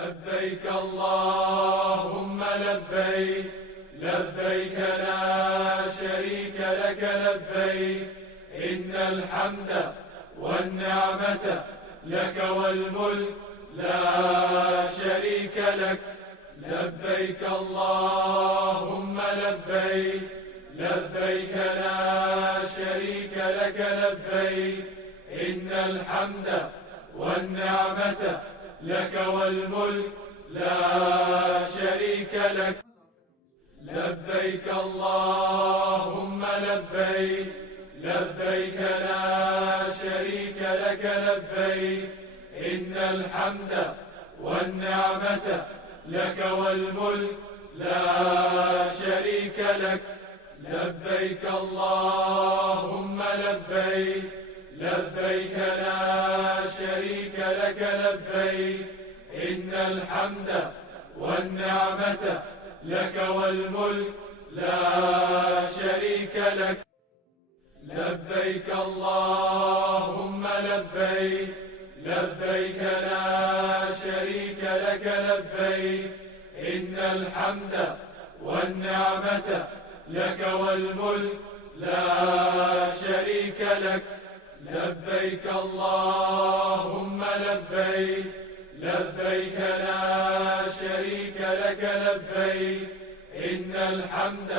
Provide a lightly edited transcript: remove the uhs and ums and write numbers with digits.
لبيك اللهم لبيك، لبيك لا شريك لك لبيك، إن الحمد والنعمة لك والملك لا شريك لك. لبيك اللهم لبيك، لبيك لا شريك لك لبيك، إن الحمد والنعمة لك والملك لا شريك لك. لبيك اللهم لبيك، لبيك لا شريك لك لبيك، إن الحمد والنعمة لك والملك لا شريك لك. لبيك اللهم لبيك، لبيك لا شريك لك لبيك، إن الحمد والنعمة لك والملك لا شريك لك. لبيك اللهم لبيك، لبيك لا شريك لك لبيك، إن الحمد والنعمة لك والملك لا شريك لك. لبيك اللهم لبيك، لبيك لا شريك لك لبيك، إن الحمد